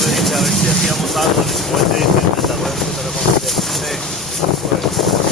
le dije a ver si hacíamos algo, le como él dice, hasta luego tenemos que hacer. Sí. Bueno.